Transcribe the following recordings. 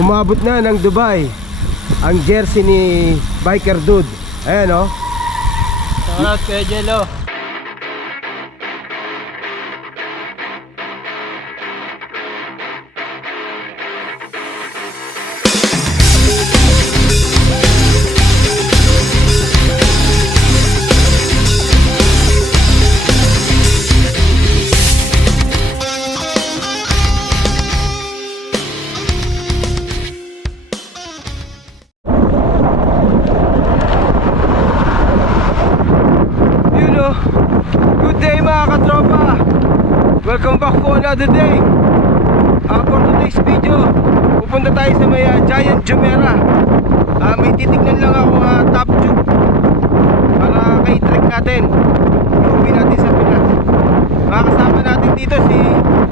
Umabot na ng Dubai ang jersey ni Biker Dude. Ayan o. Shoutout kay Jello. Good day mga katropa. Welcome back for another day. For today's video, pupunta tayo sa may Giant Jumeirah. May titignan lang ako top tube para kay trek natin. Iuwi natin sa Pinas. Makakasama natin dito si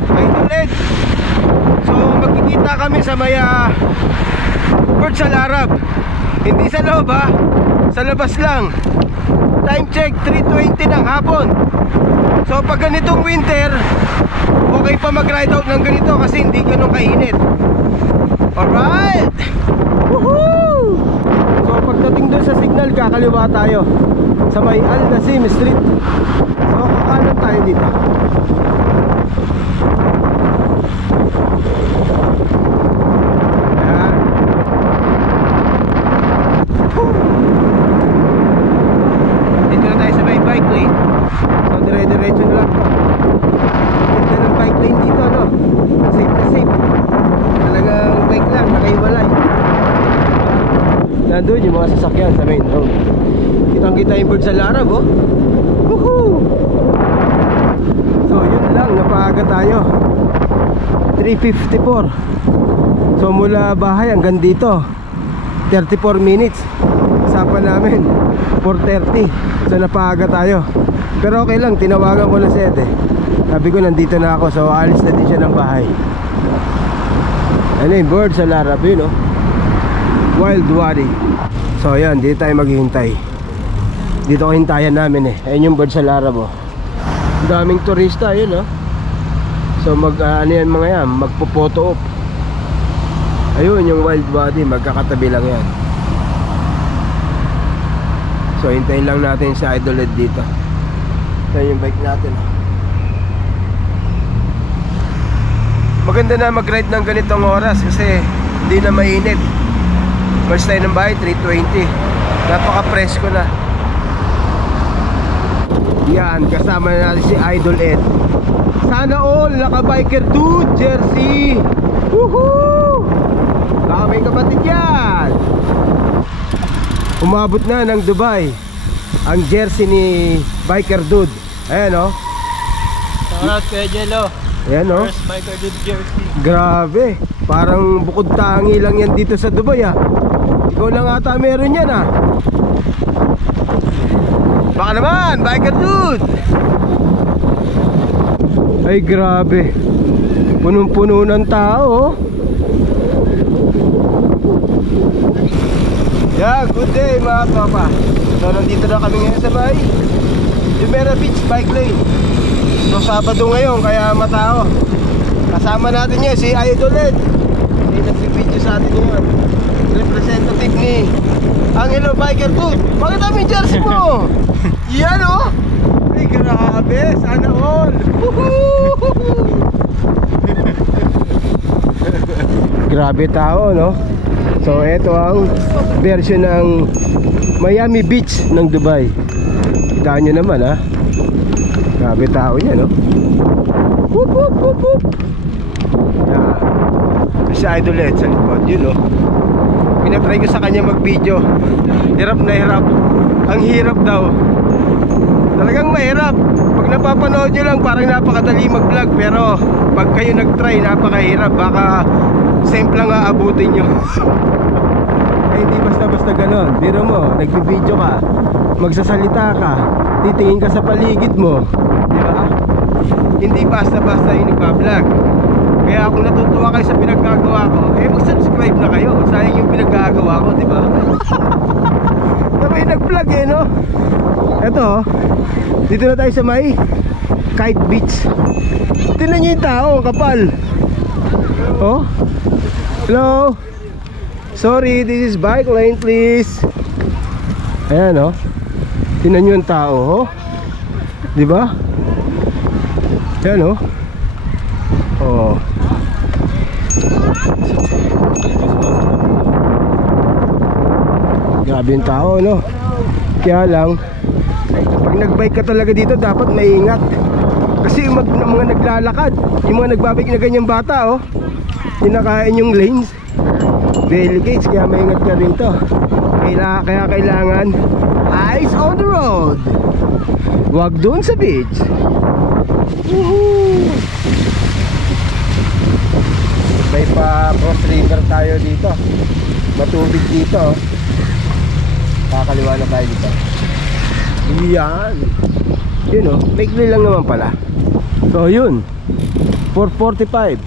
Idol Ed. So magkikita kami sa may Burj Al Arab. Hindi sa loob sa labas lang. Time check 3:20 ng hapon. So pag ganitong winter, okay pa mag-ride out ng ganito kasi hindi ganun kainit. Alright! Woohoo! So pagdating doon sa signal, kakaliwa tayo sa may Al Nasim Street. So kakanan tayo dito. Ayan. Dito na tayo sa may bike lane. So dire-diretso na lang. Ganda ng bike lane dito, no? Safe na safe. Talagang bike lang, nakaiwalay. Nandun yung mga sasakyan sa main road. Kitang-kita yung Burj Al Arab, oh. Woohoo! So yun lang, napaaga tayo. 3:54. So mula bahay hanggang dito 34 minutes. Usapan namin 4:30. So napaaga tayo. Pero okay lang, tinawagan ko na si Ed. Sabi ko nandito na ako. So alis na din siya ng bahay. Ano yung Burj Al Arab yun, no? Wild Wadi. So ayan, dito tayo maghihintay. Dito ko hintayan namin Ayun yung Burj Al Arab, oh. Daming turista yun, no? So ano yan mga yan, magpo-photo op. Ayun yung Wild Wadi, magkakatabi lang yan. So hintayin lang natin si Idol Ed dito. Ito yung bike natin. Maganda na mag-ride ng ganitong oras kasi hindi na mainit. Mas tayo ng bahay 3:20. Napaka-presko na. Yan, kasama na natin si Idol Ed. Sana all naka-Biker Dude jersey. Woohoo! Baka may kapatid yan. Umabot na ng Dubai ang jersey ni Biker Dude. Ayan, oh. Shoutout kay Jello. Ayan, oh. First Biker Dude jersey. Grabe. Parang bukod tangi lang yan dito sa Dubai, Ikaw lang ata meron yan, Baka naman, Biker Dude. Ay, grabe. Punong-puno ng tao, Yeah, good day mga tropa. So nandito na kami ngayon sa may Jumeirah Beach Bike Lane. So Sabado ngayon kaya matao. Kasama natin yun si Idol Ed. Hindi nagsibidyo sa atin yun. Representative ni Angelo Biker Dude. Bakit namin jersey mo? Yan, oh. Ay grabe, sana all. Grabe tao, no? So ito ang version ng Miami Beach ng Dubai. Kita nyo naman, Grabe tao niya, no? Whoop, whoop, whoop, whoop. Yeah. Si Idol Ed sa likod, yun, no? Pinatry ko sa kanya mag-video. Hirap na hirap. Ang hirap daw. Talagang mahirap. Pag napapanood nyo lang parang napakadali mag-vlog. Pero pag kayo nag-try, napakahirap. Baka simple lang aabutin nyo. Eh hindi basta-basta ganon. Biro mo, nag-video ka, magsasalita ka, titingin ka sa paligid mo, di ba? Hindi basta-basta yung nagpa-vlog. Kaya kung natutuwa kayo sa pinaggagawa ko, mag-subscribe na kayo. Sayang yung pinaggagawa ko, di ba? Sabay nag-vlog, no? Eto, dito na tayo sa may Kite Beach. Tingnan nyo yung tao, kapal. Oh, hello. Sorry, this is bike lane, please. Ayan, oh. Tingnan nyo yung tao, oh. Diba? Ayan, oh. Oh. Grabe yung tao, no? Kaya lang, pag nagbike ka talaga dito, dapat maingat. Kasi yung mga naglalakad, yung mga nagbabike na ganyang bata, oh, kinakain yung lanes, delicates, kaya maingat ka rito. Kaya kailangan eyes on the road, wag doon sa beach. Woohoo! May pa cross river tayo dito, matubig dito, oh. Kakaliwa na tayo dito. Yan. Yun, oh, maikli lang naman pala. So yun, 4:45.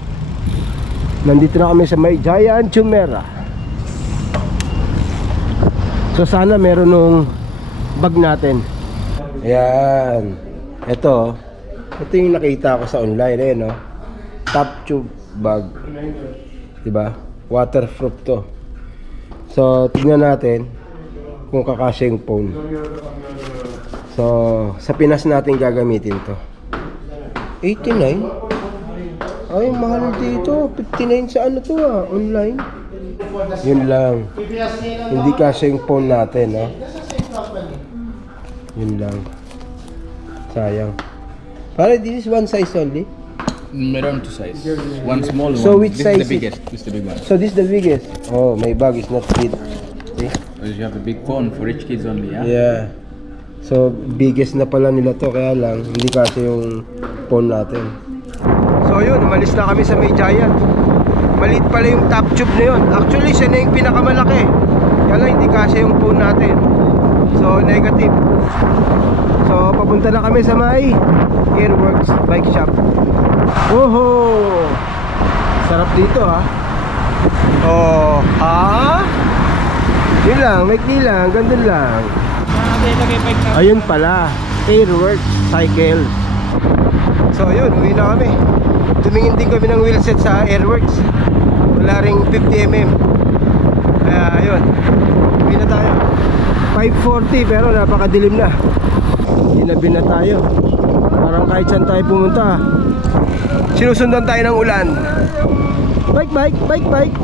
Nandito na kami sa may Giant Chumera. So sana meron nung bag natin. Ayan. Ito yung nakita ko sa online, eh, no? Top tube bag, diba? Waterproof to. So tignan natin kung kakasya yung phone. So sa Pinas natin gagamitin to. 89. Ay, mahal dito. 59 sa ano to, ah, online. Yun lang. Hindi kasya yung phone natin, no? Yun lang. Sayang. Para this is one size only. Meron two size. One small one. So which This size is the biggest. This is the big one. So this is the biggest. Oh, my bag is not big. See? Because you have a big phone for rich kids only, yeah? Yeah. So biggest na pala nila to, kaya lang hindi kasi yung phone natin. So yun, umalis na kami sa may Giant. Maliit pala yung top tube na yun. Actually siya na yung pinakamalaki, kaya lang hindi kasi yung phone natin. So negative. So papunta na kami sa may Airworks bike shop. Oho! Sarap dito, ha. Oh, ha? Yun lang, maikli lang, ganda lang. Ayun pala, Airworks Cycle. So yun, uwi na kami. Tumingin din kami ng wheelset sa Airworks. Wala ring 50mm. Kaya yun, uwi na tayo. 5:40 pero napakadilim na. Ginabi na tayo. Parang kahit saan tayo pumunta, sinusundan tayo ng ulan. Bike.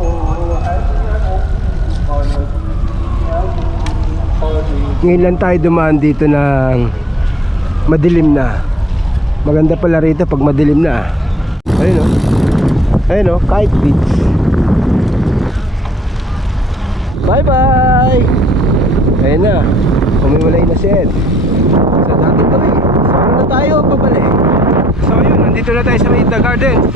Ngayon lang tayo dumaan dito ng madilim na. Maganda pala rito pag madilim na. Ayun, oh. Ayun, oh, Kite Beach. Bye. Ayun na, umiwalay na si Ed. Sa dating gabi. So ano na tayo, pabalik. So yun, nandito na tayo sa Maida Gardens.